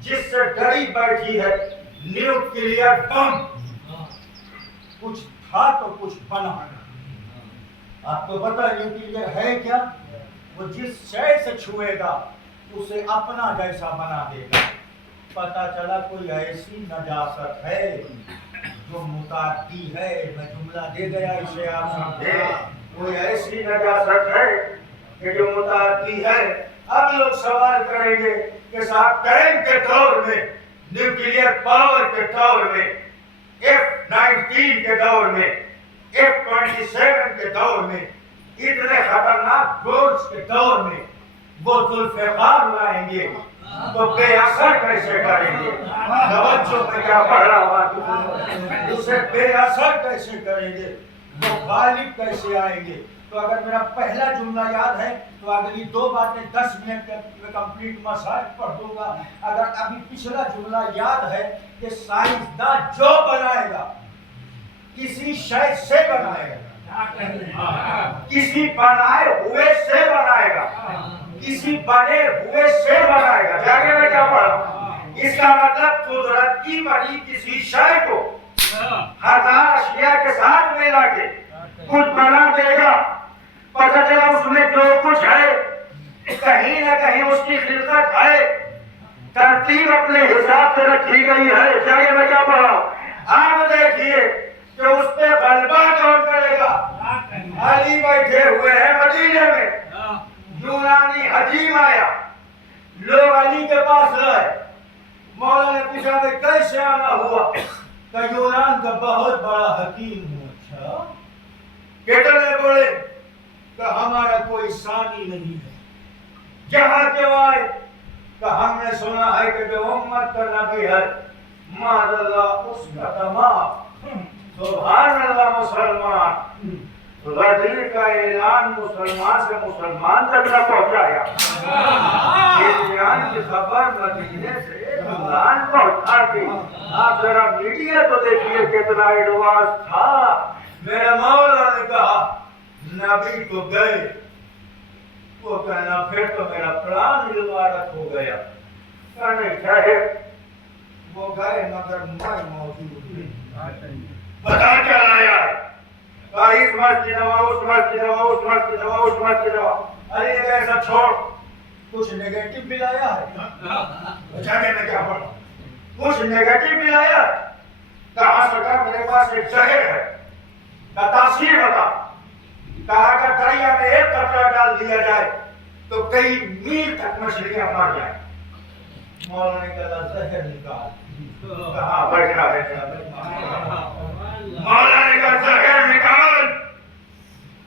جس سے ڈری بیٹھی ہے نیوکلیئر بم. کچھ تھا تو کچھ بنا. آپ کو پتا نیوکلیئر ہے کیا؟ وہ جس شے سے چھوئے گا اسے اپنا جیسا بنا دے گا. پتا چلا کوئی ایسی نجاست ہے جو متعدی ہے. میں جملہ دے گیا اسے آپ سمجھے. کوئی ایسی نجاست ہے کہ جو متعدی ہے. اب لوگ سوال کریں گے کہ صاحب ٹائم کے دور میں، نیوکلیئر پاور کے دور میں، F-19 کے دور میں، F-27 کے دور میں، اتنے خطرناک گولز کے دور میں وہ ذوالفقار لائیں گے تو بے اثر کیسے کریں گے؟ توجہ میں کیا پڑھ رہا ہوں؟ اسے بے اثر کیسے کریں گے؟ وہ غالب کیسے آئیں گے؟ تو اگر میرا پہلا جملہ یاد ہے تو اگلی 2 باتیں 10 منٹ میں کمپلیٹ مسائل پڑھ دوں گا. اگر ابھی پچھلا جملہ یاد ہے کہ سائنسداں جو بنائے گا کسی شے سے بنائے گا، کسی بنائے ہوئے سے بنائے گا، کسی بنے ہوئے سے بنائے گا. جاگے میں کیا پڑھا؟ اس کا مطلب قدرت کی بنی کسی شے کو ہزار اشیاء کے ساتھ ملا کے کچھ بنا دے گا. پتہ چلا اس میں جو کچھ ہے کہیں نہ کہیں اس کی خلقت ہے، ترتیب اپنے حساب سے رکھی گئی ہے. چاہیے میں کیا پڑھا؟ آپ دیکھیے کہ اس پہ غلبہ کون کرے گا؟ علی بیٹھے ہوئے ہیں مدینے میں. یونانی حکیم آیا، لوگ علی کے پاس گئے. مولا نے پوچھا کہ کیسے آنا ہوا؟ کہ یونان کا بہت بڑا حکیم ہوں. اچھا کتنے بڑے؟ کہ ہمارا کوئی ثانی نہیں ہے. جہاں کیوں آئے؟ کہ ہم نے سنا ہے کہ جو امت کا نبی ہے ماذ اللہ اس کا تمام. سبحان اللہ. مسلمان غدیر کا اعلان مسلمان سے مسلمان تک نہ پہنچایا. ایران کی خبر مدینے سے یونان پہنچا دی. آپ ذرا میڈیا تو دیکھیے کتنا ایڈوانس تھا. میرے مولا نے کہا نبی تو گئے. وہ کہنا پھر تو میرا پلان غلط ہو گیا. کہنے چاہے وہ گئے مگر میں موجود نہیں. بتا کیا لایا؟ اس مسجد ہوا، اس مسجد ہوا، اس مسجد ہوا، اس مسجد ہوا. ارے ایسا چھوڑ، کچھ نیگیٹو بھی لایا ہے. جانے میں کیا پڑھا؟ کچھ نیگیٹو بھی لایا ہے. کہا سکا میرے پاس ایک زہر ہے. کا تاثیر بتا. کہا کہ دریا میں ایک قطرہ ڈال دیا جائے تو کئی میل تک مچھلیاں مر جائیں. مولا نے کہا زہر نکال. کہا بیٹھا بیٹھا. مولا نے کہا زہر نکال.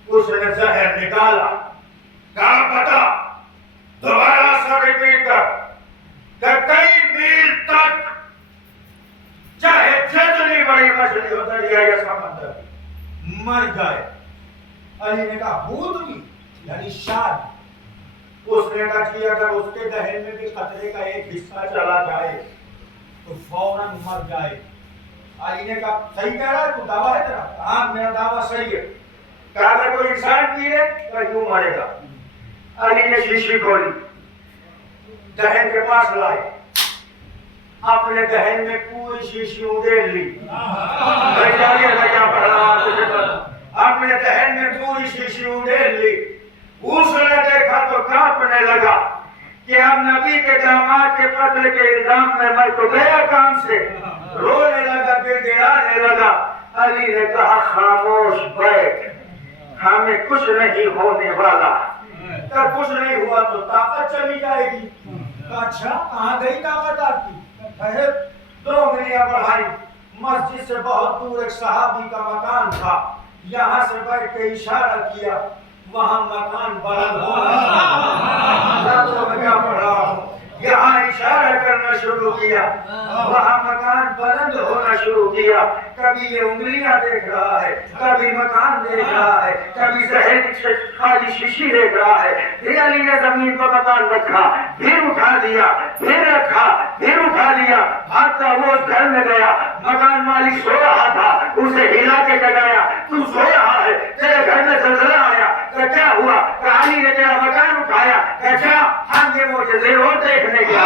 اس نے زہر نکالا. کہا بتا دوبارہ سا ریپیٹ کر کہ کئی میل تک چاہے جتنی بڑی مچھلی ہو دریا یا سمندر مر جائے. علی نے کہا ہود بھی یعنی شاد. اس نے کہا کہ اگر اس کے دہن میں بھی قطرے کا ایک حصہ چلا جائے تو فوراً مر جائے. علی نے کہا صحیح کہہ رہا ہے تو دعویٰ ہے تیرا؟ ہاں میرا دعویٰ صحیح ہے. کہا اگر کوئی انسان پیے تو کیوں مرے گا؟ علی نے شیشی کھولی، دہن کے پاس لائے، اپنے دہن میں پوری شیشی اڑیل لی. اپنے دہن میں پوری شیشی اڑیل لی. اس نے دیکھا تو کانپنے لگا کہ اب نبی کے داماد کے قتل کے الزام میں میں تو گیا کام سے. رونے لگا، گڑگڑانے لگا. علی نے کہا خاموش بیٹھ، ہمیں کچھ نہیں ہونے والا. جب کچھ نہیں ہوا تو طاقت چلی جائے گی. اچھا کہاں گئی طاقت آپ کی؟ 2 انگلیاں بڑھائی. مسجد سے بہت دور ایک صحابی کا مکان تھا. یہاں سے بیٹھ کے اشارہ کیا، وہاں مکان بلند ہونا. میں کیا پڑھ رہا ہوں؟ یہاں اشارہ کرنا شروع کیا، وہاں مکان بلند ہونا شروع کیا. کبھی یہ انگلیاں دیکھ رہا ہے، کبھی مکان دیکھ رہا ہے، کبھی زہر خالی شیشی دیکھ رہا ہے. پھر علی نے زمین پر مکان رکھا، پھر اٹھا لیا، پھر رکھا، پھر اٹھا لیا. بھاگتا وہ اس گھر میں گیا. مکان مالک سو رہا تھا، اسے ہلا کے جگایا. تو سو رہا ہے، تیرے گھر میں زلزلہ آیا. کیا ہوا؟ علی نے تیرا مکان اٹھایا. اچھا ہم یہ معجزے اور دیکھنے گیا.